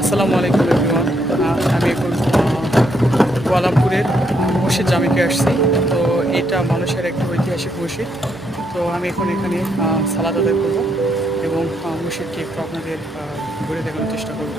আসসালামু আলাইকুম এভরিওয়ান আমি এখন কোয়ালামপুরের মসজিদ জামিকে আসছি। তো এটা মানুষের একটা ঐতিহাসিক মসজিদ। তো আমি এখন এখানে সালাদ আদায় করব এবং মসজিদটি একটু আপনাদের ঘুরে দেখানোর চেষ্টা করব।